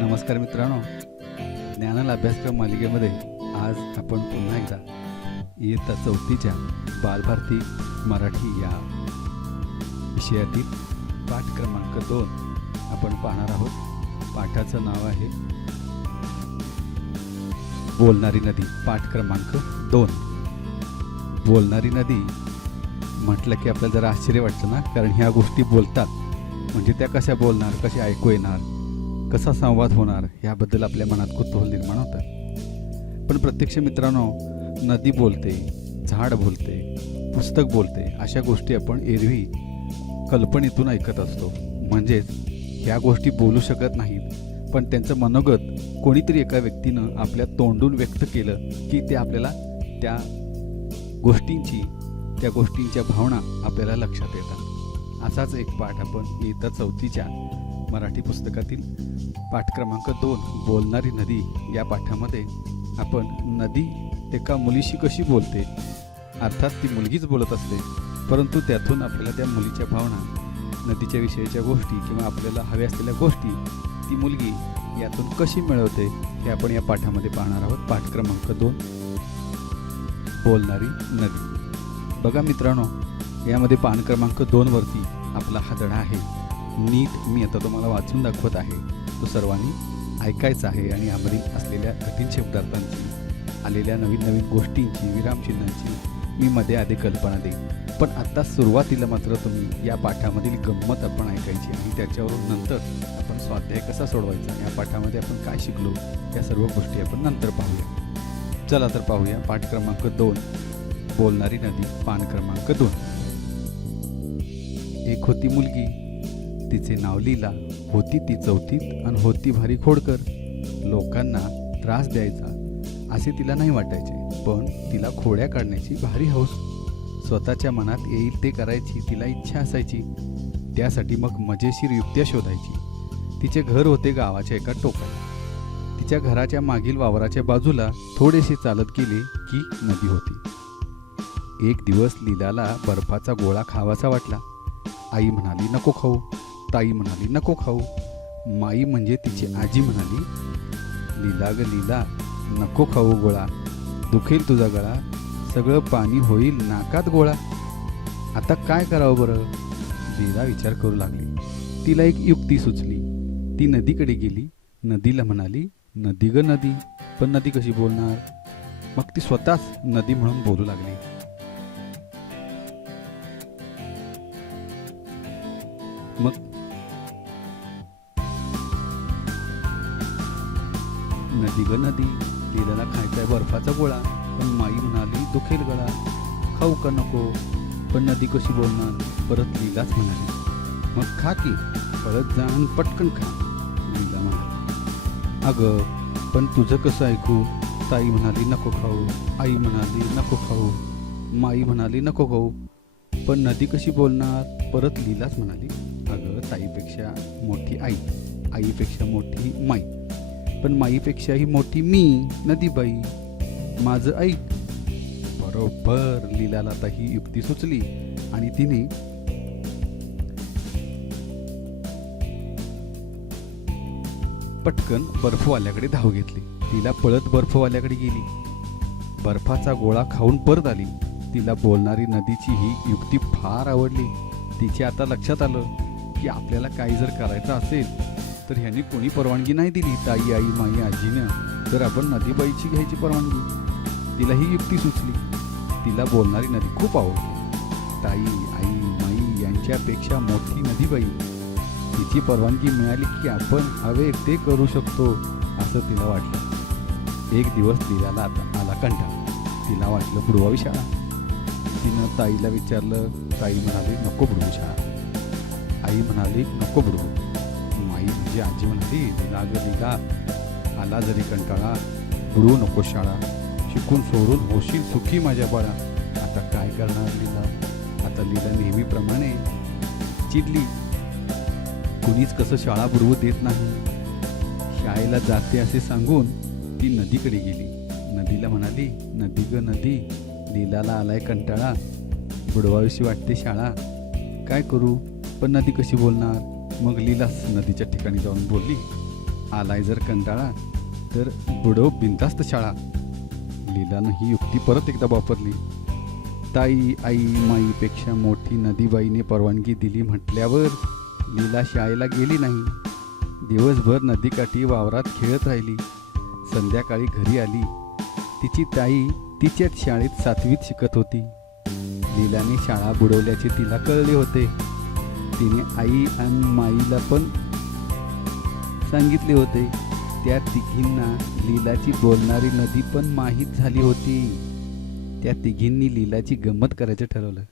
नमस्कार मित्रांनो, ज्ञानाला अभ्यासक्रम मालिकेमध्ये आज आपण पुन्हा एकदा इयत्ता 4थीच्या बालभारती मराठी या विषयातील पाठ क्रमांक 2 आपण पाहणार आहोत. पाठाचं नाव आहे बोलणारी नदी. पाठ क्रमांक 2. बोलणारी नदी म्हटलं की आपल्याला जरा आश्चर्य वाटतं ना, कारण ह्या गोष्टी बोलतात म्हणजे त्या कशा बोलणार, कशा ऐकू येणार, कसा संवाद होणार याबद्दल आपल्या मनात कुतूहल निर्माण होतं. पण प्रत्यक्ष मित्रांनो, नदी बोलते, झाड बोलते, पुस्तक बोलते, अशा गोष्टी आपण एरवी कल्पनेतून ऐकत असतो. म्हणजेच ह्या गोष्टी बोलू शकत नाहीत, पण त्यांचं मनोगत कोणीतरी एका व्यक्तीनं आपल्या तोंडून व्यक्त केलं की ते आपल्याला त्या गोष्टींच्या भावना आपल्याला लक्षात येतात. असाच एक पाठ आपण इयत्ता 4थीच्या मराठी पुस्तकातील पाठ क्रमांक 2 बोलणारी नदी या पाठामध्ये आपण नदी एका मुलीशी कशी बोलते, अर्थात ती मुलगीच बोलत असते, परंतु त्यातून आपल्याला त्या मुलीच्या भावना, नदीच्या विषयीच्या गोष्टी किंवा आपल्याला हव्या असलेल्या गोष्टी ती मुलगी यातून कशी मिळवते हे आपण या पाठामध्ये पाहणार आहोत. पाठ क्रमांक 2 बोलणारी नदी. बघा मित्रांनो, यामध्ये पान क्रमांक 2 वरती आपला हा धडा आहे. नीट मी आता तुम्हाला वाचून दाखवत आहे, तो सर्वांनी ऐकायचा आहे आणि यामध्ये असलेल्या कठीण शब्दार्थांची, आलेल्या नवीन नवीन गोष्टींची, विरामचिन्हांची मी मध्ये आधी कल्पना देईन. पण आता सुरुवातीला मात्र तुम्ही या पाठामधील गंमत आपण ऐकायची आणि त्याच्यावरून नंतर आपण स्वाध्याय कसा सोडवायचा, या पाठामध्ये आपण काय शिकलो या सर्व गोष्टी आपण नंतर पाहूया. चला तर पाहूया. पाठ क्रमांक 2 बोलणारी नदी. पान क्रमांक 2. एक होती मुलगी, तिचे नाव लीला. होती ती 4थीत आणि होती भारी खोडकर. लोकांना त्रास द्यायचा असे तिला नाही वाटायचे, पण तिला खोड्या काढण्याची भारी हौस. स्वतःच्या मनात येईल ते करायची तिला इच्छा असायची. त्यासाठी मग मजेशीर युक्त्या शोधायची. तिचे घर होते गावाच्या एका टोकाला. तिच्या घराच्या मागील वावराच्या बाजूला थोडेसे चालत गेले की नदी होती. एक दिवस लीलाला बर्फाचा गोळा खावासा वाटला. आई म्हणाली नको खाऊ, ताई म्हणाली नको खाऊ, माई म्हणजे तिची आजी म्हणाली लीला ग लीला, नको खाऊ गोळा, दुखेल तुझा गळा, सगळं पाणी होईल नाकात गोळा. आता काय करावं बरं? लीला विचार करू लागली. तिला एक युक्ती सुचली. ती नदीकडे गेली. नदीला म्हणाली नदी ग नदी. पण नदी कशी बोलणार? मग ती स्वतःच नदी म्हणून बोलू लागली. मग नदी ग नदी, लीलाला खायचा बर्फाचा गोळा, पण माई म्हणाली दुखेल गळा, खाऊ का नको? पण नदी कशी बोलणार? परत लीलाच म्हणाली मग खा की, पळत जाण पटकन खा. लीला म्हणाली अगं पण तुझं कसं ऐकू? ताई म्हणाली नको खाऊ, आई म्हणाली नको खाऊ, माई म्हणाली नको खाऊ, पण नदी कशी बोलणार? परत लीलाच म्हणाली अगं ताईपेक्षा मोठी आई, आईपेक्षा मोठी माई, पण माईपेक्षाही मोठी मी नदीबाई, माझं ऐक. बरोबर लीलाला आता ही युक्ती सुचली आणि तिने पटकन बर्फवाल्याकडे धाव घेतली. तिला पळत बर्फवाल्याकडे गेली. बर्फाचा गोळा खाऊन परत आली. तिला बोलणारी नदीची ही युक्ती फार आवडली. तिच्या आता लक्षात आलं की आपल्याला काही जर करायचं असेल तर ह्यांनी कोणी परवानगी नाही दिली, ताई, आई, माई, आजीनं, तर आपण नदीबाईची घ्यायची परवानगी. तिला ही युक्ती सुचली. तिला बोलणारी नदी खूप आवडली. ताई, आई, माई यांच्यापेक्षा मोठी नदीबाई. तिची परवानगी मिळाली की आपण हवे ते करू शकतो असं तिला वाटलं. एक दिवस लीलाला आला कंटाळा. तिला वाटलं बुडवावी शाळा. तिनं ताईला विचारलं. ताई म्हणाली नको बुडवू शाळा. आई म्हणाली नको बुडवू. माई म्हणजे आजी म्हणाली लीला ग लीला, आला जरी कंटाळा, बुडवू नको शाळा, शिकून सोडून होशील सुखी माझ्या बाळा. आता काय करणार लीला? आता लीला नेहमीप्रमाणे चिडली. कुणीच कसं शाळा बुडवू देत नाही. शाळेला जाते असे सांगून ती नदीकडे गेली. नदीला म्हणाली नदी ग नदी, लीलाला आलाय कंटाळा, बुडवावीशी वाटते शाळा, काय करू? पण नदी कशी बोलणार? मग लीलाच नदीच्या ठिकाणी जाऊन बोलली आलाय जर कंटाळा तर बुडव बिनधास्त शाळा. लीलानं ही युक्ती परत एकदा वापरली. ताई आई माईपेक्षा मोठी नदीबाईने परवानगी दिली म्हटल्यावर लीला शाळेला गेली नाही. दिवसभर नदीकाठी वावरात खेळत राहिली. संध्याकाळी घरी आली. तिची ताई तिच्याच शाळेत 7वीत शिकत होती. लीलाने शाळा बुडवल्याचे तिला कळले होते. तिने आई आणि माईला पण सांगितले होते. त्या तिघींना लीलाची बोलणारी नदी पण माहीत झाली होती. त्या तिघींनी लीलाची गंमत करायचं ठरवलं.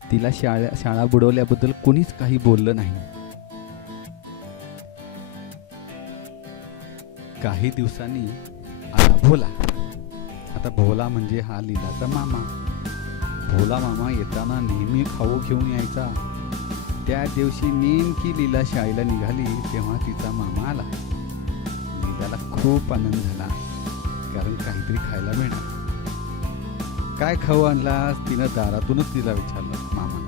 तिला शाळा बुडवल्याबद्दल कोणीच काही बोललं नाही. काही दिवसांनी आला भोला. आता भोला म्हणजे हा लीलाचा मामा. भोला मामा येताना नेहमी खाऊ घेऊन यायचा. त्या दिवशी नेमकी लीला शाळेला निघाली तेव्हा तिचा मामा आला. लीलाला खूप आनंद झाला, कारण काहीतरी खायला मिळणार. काय खाऊ आणलास? तिनं दारातूनच तिला विचारलं मामाला.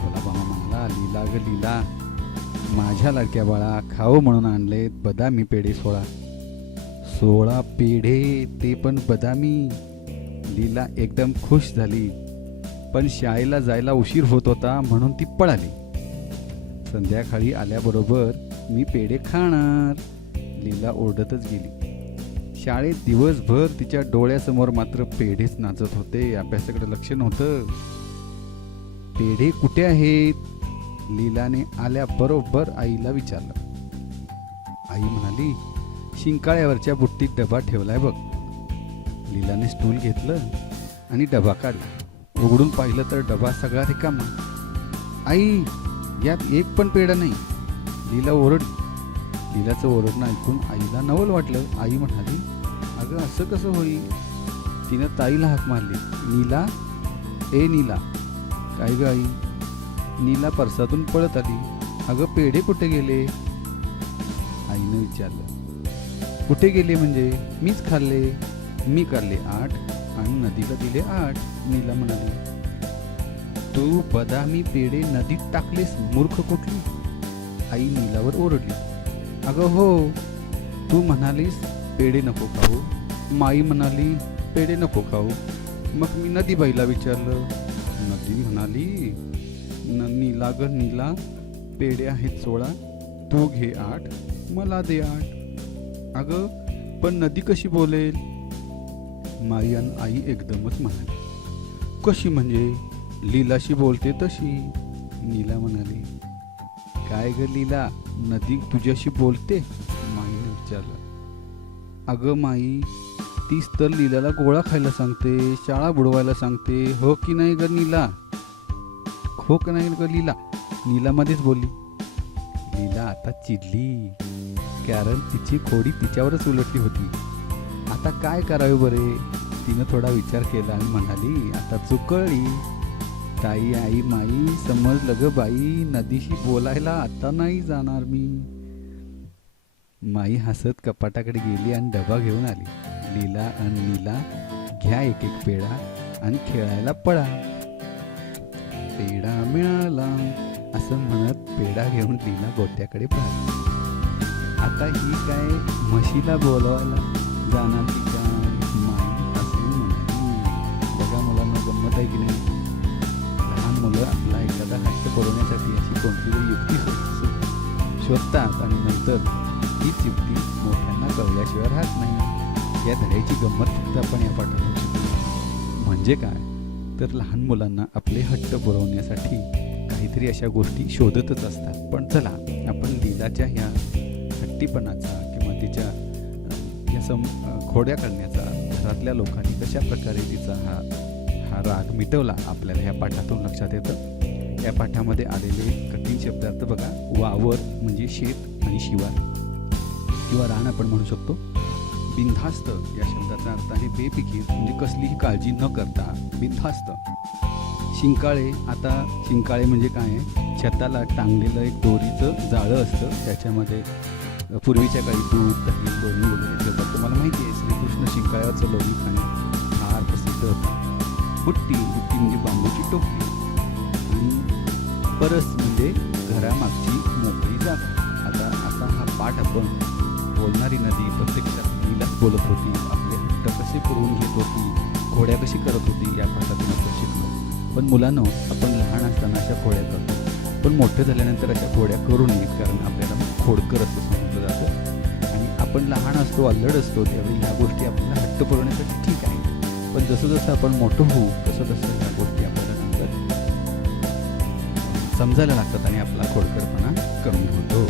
भोला मामा म्हणाला, लीला ग लीला, माझ्या लाडक्या बाळा, खाऊ म्हणून आणलेत बदामी पेढे 16 पेढे, ते पण बदामी. लीला एकदम खुश झाली, पण शाळेला जायला उशीर होत होता म्हणून ती पळाली. संध्याकाळी आल्याबरोबर मी पेढे खाणार, लीला ओरडतच गेली. शाळेत दिवसभर तिच्या डोळ्यासमोर मात्र पेढेच नाचत होते. अभ्यासाकडे लक्ष नव्हतं. पेढे कुठे आहेत? लीलाने आल्याबरोबर आईला विचारलं. आई म्हणाली, शिंकाळ्यावरच्या बुट्टीत डबा ठेवलाय बघ. लीलाने स्टूल घेतलं आणि डबा काढला. उघडून पाहिलं तर डबा सगळा रिकामा. आई, यात एक पण पेढा नाही, लीला ओरडली. लीलाचं ओरडणं ऐकून आईला नवल वाटलं. आई म्हणाली, अगं असं कसं होईल? तिनं ताईला हाक मारली. नीला, ए नीला. काय ग आई? नीला परसातून पळत आली. अगं पेढे कुठे गेले? आईनं विचारलं. कुठे गेले म्हणजे? मीच खाल्ले. मी काढले 8 आणि नदीला दिले 8, नीला म्हणाली. तू बदामी पेढे नदीत टाकलेस, मूर्ख कुठली? आई नीलावर ओरडली. अगं हो, तू म्हणालीस पेढे नको खाऊ, माई म्हणाली पेढे नको खाऊ, मग मी नदीबाईला विचारलं. नदी म्हणाली, नीला ग नीला, पेढे आहेत 16, तू घे 8, मला दे 8. अगं पण नदी कशी बोलेल? माई आणि आई एकदमच म्हणाली. कशी म्हणजे? लीलाशी बोलते तशी, नीला म्हणाली. काय ग लीला, नदी तुझ्याशी बोलते? माईने विचारलं. अगं माई, तीच तर लीलाला गोळा खायला सांगते, शाळा बुडवायला सांगते, हो की नाही ग नीला? हो की नाही ग लीला? नीला मध्येच बोलली. लीला आता चिडली, कारण तिची खोडी तिच्यावरच उलटली होती. आता काय करावे बरे? तिनं थोडा विचार केला आणि म्हणाली, आता चुकळली. ताई आई माई, समजलं ग बाई, नदीशी बोलायला आता नाही जाणार मी. माई हसत कपाटाकडे गेली आणि डबा घेऊन आली. लीला आणि नीला, घ्या एक एक पेढा आणि खेळायला पळा. पेढा मिळाला असं म्हणत पेढा घेऊन लीला गोट्याकडे पळाली. आता ही काय म्हशीला बोलवायला जाणार की काय? माई हसून म्हणाली. बघा मुलांना गंमत आहे की नाही? लहान मुलं आपला एखादा हट्ट पुरवण्यासाठी अशी कोणतीतरी युक्ती शोधतात आणि नंतर हीच युक्ती मोठ्यांना कळल्याशिवाय राहत नाही. या धड्याची गंमत फक्त आपण या पाठातून शिकू. म्हणजे काय तर लहान मुलांना आपले हट्ट पुरवण्यासाठी काहीतरी अशा गोष्टी शोधतच असतात. पण चला, आपण लीलाच्या ह्या हट्टीपणाचा किंवा तिच्या खोड्या करण्याचा, घरातल्या लोकांनी कशा प्रकारे तिचा हा राग मिटवला आपल्याला ह्या पाठातून लक्षात येतं. या पाठामध्ये आलेले कठीण शब्दार्थ बघा. वावर म्हणजे शेत आणि शिवार किंवा रान आपण म्हणू शकतो. बिनधास्त या शब्दाचा अर्थ आहे बेफिकीर, म्हणजे कसलीही काळजी न करता बिनधास्त. शिंकाळे, आता शिंकाळे म्हणजे काय आहे? छताला टांगलेलं एक दोरीचं जाळं असतं, त्याच्यामध्ये पूर्वीच्या काळी दूध, दही, लोणी वगैरे ठेवतात. तुम्हाला माहिती आहे श्रीकृष्ण शिंकाळ्याचं लोणी खाणे फार प्रसिद्ध होतं. बुट्टी म्हणजे बांबूची टोपली आणि परस म्हणजे घरामागची मोकळी जागा. आता असा हा पाठ आपण बोलणारी नदी प्रत्यक्षात तिलाच बोलत होती, आपले हट्ट कसे पुरवून घेत होती, खोड्या कशी करत होती या पाठातून आपण शिकलो. पण मुलांनो, आपण लहान असताना अशा खोड्या करतो, पण मोठे झाल्यानंतर अशा खोड्या करू नयेत, कारण आपल्याला खोडकर असं समजलं जातं. आणि आपण लहान असतो, अल्लड असतो, त्यावेळी ह्या गोष्टी आपल्याला हट्ट पुरवण्यासाठी ठीक आहे. पण जसं जसं आपण मोठं होऊ तसं तसं ह्या गोष्टी आपल्याला नंतर समजायला लागतात आणि आपला खोडकरपणा कमी होतो.